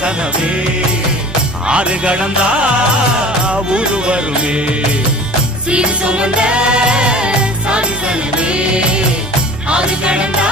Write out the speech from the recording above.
தரிசனமே ஆறு கடந்தா ஊரு வருமே சீர் சுமந்த சாதிசனமே ஆறு கடந்தா